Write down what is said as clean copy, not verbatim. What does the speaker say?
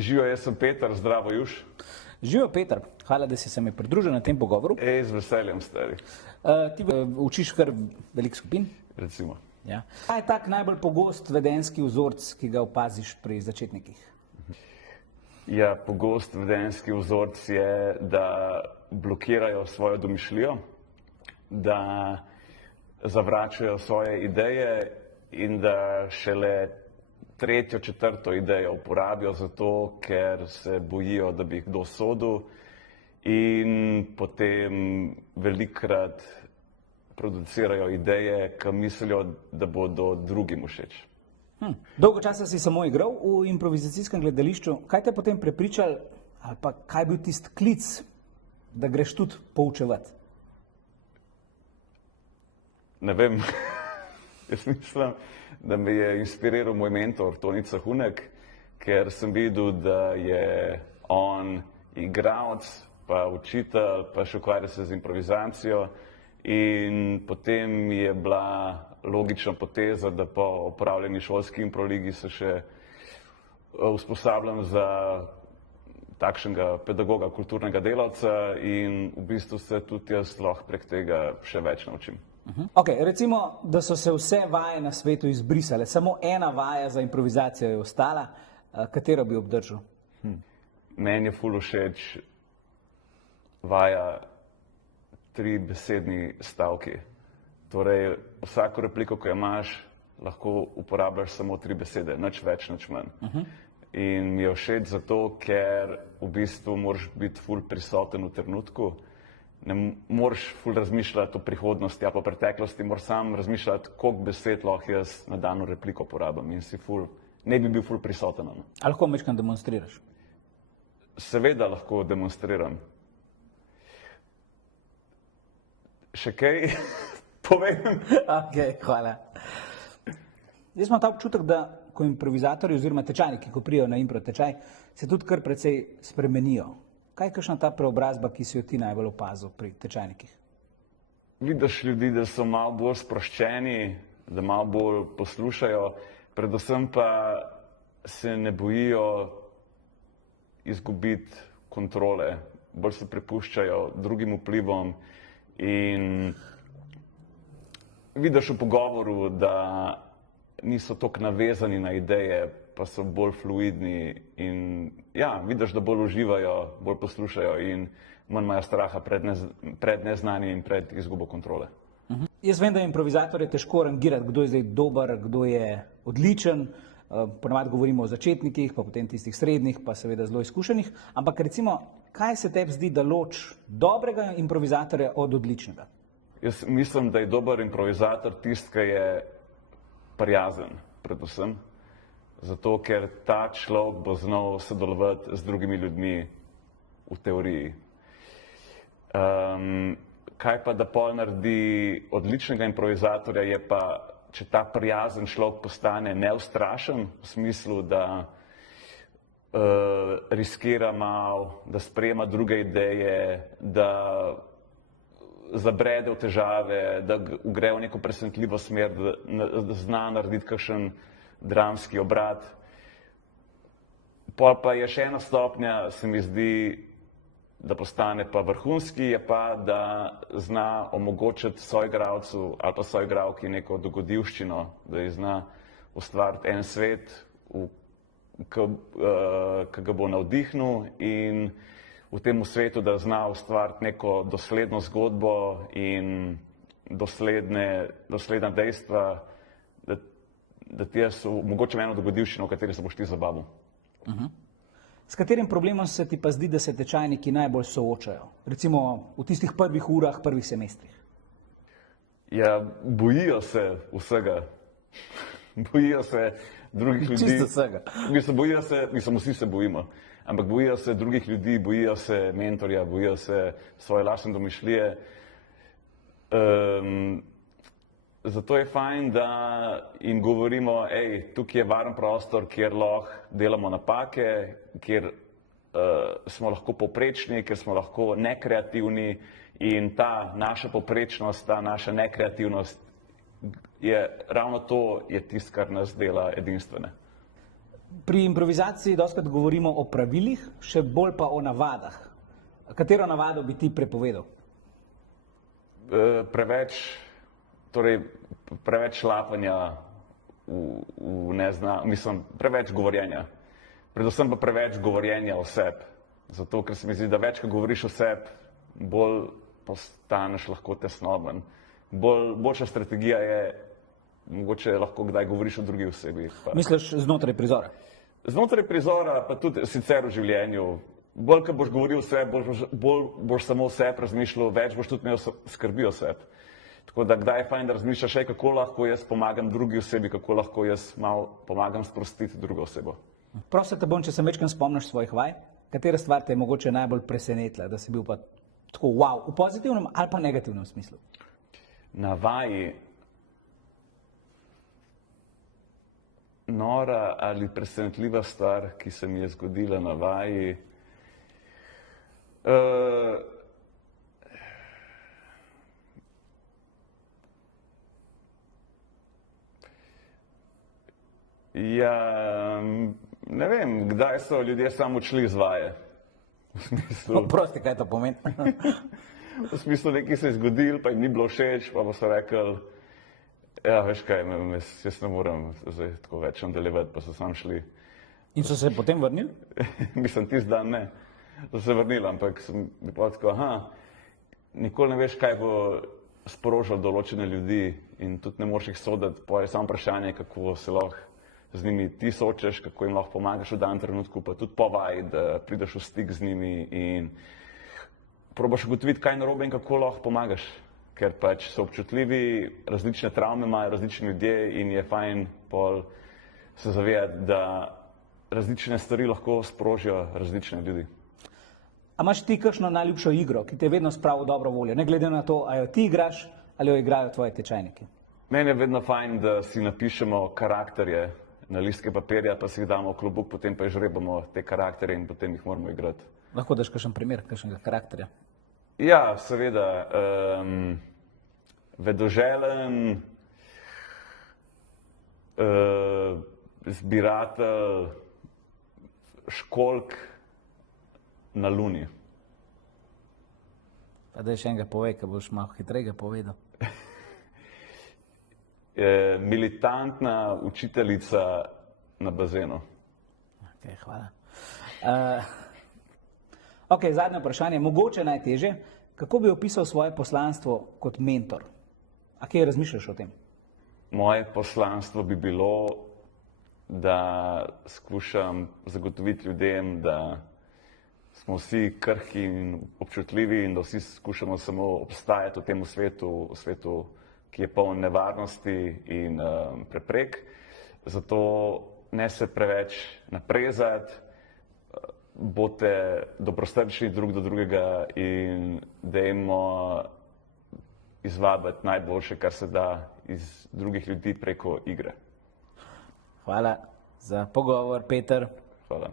Živijo, jaz sem Peter, zdravo Juš. Živijo, Peter, hvala, da si se mi pridružil na tem pogovoru. Z veseljem, stari. Ti učiš kar veliko skupin? Recimo. Ja. Kaj je tak najbolj pogost vedenjski vzorc, ki ga opaziš pri začetnikih? Ja, pogost vedenjski vzorc je, da blokirajo svojo domišljijo, da zavračajo svoje ideje in da šele tretjo, četrto idejo uporabijo zato, ker se bojijo, da bi jih kdo sodil in potem velikokrat producirajo ideje, ki mislijo, da bodo drugim všeč. Dolgo časa si samo igral v improvizacijskem gledališču. Kaj te potem prepričal, ali pa kaj je bil tisti klic, da greš tudi poučevati? Ne vem. Jaz mislim, da me je inspiriral moj mentor Toni Cahunek, ker sem videl, da je on igralec, pa učitelj, pa še ukvarja se z improvizacijo in potem je bila logična poteza, da po opravljeni šolski improligi se še usposabljam za takšnega pedagoga, kulturnega delavca in v bistvu se tudi jaz lahko prek tega še več naučim. Ok, recimo, da so se vse vaje na svetu izbrisale, samo ena vaja za improvizacijo je ostala, katero bi obdržal? Meni je ful všeč vaja 3-besedni stavki. Torej, vsako repliko, ko jo imaš, lahko uporabljaš samo 3 besede, nič več, nič manj. In mi je všeč zato, ker v bistvu moraš biti ful prisoten v trenutku. Ne moreš ful razmišljati o prihodnosti, a pa preteklosti, moraš sam razmišljati, koliko besed lahko jaz na dano repliko porabim in si ful, ne bi bil ful prisoten. A lahko majčkeno demonstriraš? Seveda lahko demonstriram. Še kaj povem? Ok, hvala. Jaz imam ta občutek, da ko improvizatorji oziroma tečajniki, ko prijo na impro tečaj, se tudi kar precej spremenijo. Kaj je kakšna ta preobrazba, ki si jo ti najbolj opazil pri tečajnikih? Vidiš ljudi, da so malo bolj sproščeni, da malo bolj poslušajo, predvsem pa se ne bojijo izgubiti kontrole, bolj se prepuščajo drugim vplivom in vidiš v pogovoru, da niso toliko navezani na ideje, pa so bolj fluidni in ja, vidiš, da bolj uživajo, bolj poslušajo in manj imajo straha pred neznanjem in pred izgubo kontrole. Jaz vem, da je improvizatorje težko rangirati, kdo je zdaj dober, kdo je odličen. Ponavadi govorimo o začetnikih, pa potem tistih srednjih, pa seveda zelo izkušenih. Ampak recimo, kaj se tebi zdi, da loči dobrega improvizatorja od odličnega? Jaz mislim, da je dober improvizator tisti, ki je prijazen, predvsem. Zato, ker ta človek bo znal sodelovati z drugimi ljudmi v teoriji. Kaj pa da pol naredi odličnega improvizatorja, je pa, če ta prijazen človek postane neustrašen, v smislu, da riskira malo, da sprejema druge ideje, da zabrede v težave, da gre v neko presenetljivo smer, da zna narediti kakšen dramski obrat. Pol pa je še ena stopnja, se mi zdi, da postane pa vrhunski, je pa, da zna omogočiti soigralcu ali pa soigralki neko dogodivščino, da ji zna ustvariti en svet, ki ga bo navdihnil in v tem svetu, da zna ustvariti neko dosledno zgodbo in dosledna dejstva, da ti jaz omogočam eno dogodivščino, v kateri se boš ti zabavil. S katerim problemom se ti pa zdi, da se tečajniki najbolj soočajo? Recimo v tistih prvih urah, prvih semestrih. Ja, bojijo se vsega. Bojijo se drugih ljudi. Čisto vsega. Vsi se bojimo. Ampak bojijo se drugih ljudi, bojijo se mentorja, bojijo se svoje lastne domišljije. Zato je fajn, da jim govorimo, tukaj je varen prostor, kjer lahko delamo napake, kjer smo lahko povprečni, kjer smo lahko nekreativni in ta naša povprečnost, ta naša nekreativnost ravno to je tisto, kar nas dela edinstvene. Pri improvizaciji dostakrat govorimo o pravilih, še bolj pa o navadah. Katero navado bi ti prepovedal? Preveč šlapanja preveč govorjenja. Predvsem pa preveč govorjenja o sebi. Zato, ker se mi zdi, da več, ko govoriš o sebi, bolj postaneš lahko tesnoben. Boljša strategija je, mogoče lahko kdaj govoriš o drugi osebi. Misliš znotraj prizora? Znotraj prizora, pa tudi sicer v življenju. Bolj, ko boš govoril o sebi, bolj boš samo o sebi razmišljal, več boš tudi imel skrbi o sebi. Tako da kdaj je fajn, da razmišljaš, kako lahko jaz pomagam drugi osebi, kako lahko jaz malo pomagam sprostiti drugo osebo. Prosim te bom, če se večkrat spomniš svojih vaj, katera stvar te je mogoče najbolj presenetila, da si bil pa tako wow, v pozitivnem ali pa negativnem smislu? Na vaji nora ali presenetljiva stvar, ki se mi je zgodila na vaji. Ja, ne vem, kdaj so ljudje samo odšli iz vaje. Prosti, kaj to pomeni? V smislu, nekaj se je zgodilo, pa jim ni bilo všeč, pa so rekli, ja, veš kaj, jaz ne morem zdaj tako več nadaljevati, pa so sam šli. In so se potem vrnili? Mislim, tisti dan ne. So se vrnili, ampak sem bil tako, nikoli ne veš, kaj bo sprožil določene ljudi in tudi ne moreš jih soditi, pa je samo vprašanje, kako se lahko z njimi ti soočaš, kako jim lahko pomagaš v danem trenutku, pa tudi po vaji, da prideš v stik z njimi in probaš ugotoviti, kaj je narobe in kako lahko pomagaš. Ker pač so občutljivi, različne travme imajo različni ljudje in je fajn pol se zavedati, da različne stvari lahko sprožijo različne ljudi. A imaš ti kakšno najljubšo igro, ki te vedno spravi v dobro voljo, ne glede na to, ali jo ti igraš ali jo igrajo tvoji tečajniki? Meni je vedno fajn, da si napišemo karakterje na listke papirja, pa si jih damo v klobuk, potem pa izžrebamo te karakterje in potem jih moramo igrati. Lahko daš kakšen primer, kakšnega karakterja? Ja, seveda. Vedoželen, zbiratelj, školjk na Luni. Pa daj še enega povej, ki boš malo hitrejega povedal. Militantna učiteljica na bazenu. Ok, hvala. Ok, zadnje vprašanje, mogoče najtežje. Kako bi opisal svoje poslanstvo kot mentor? A kaj razmišljaš o tem? Moje poslanstvo bi bilo, da skušam zagotoviti ljudem, da smo vsi krhki in občutljivi in da vsi skušamo samo obstajati v tem svetu, ki je poln nevarnosti in preprek. Zato ne se preveč naprezati, bodite dobrostrčni drug do drugega in dajmo izvabiti najboljše, kar se da iz drugih ljudi preko igre. Hvala za pogovor, Peter. Hvala.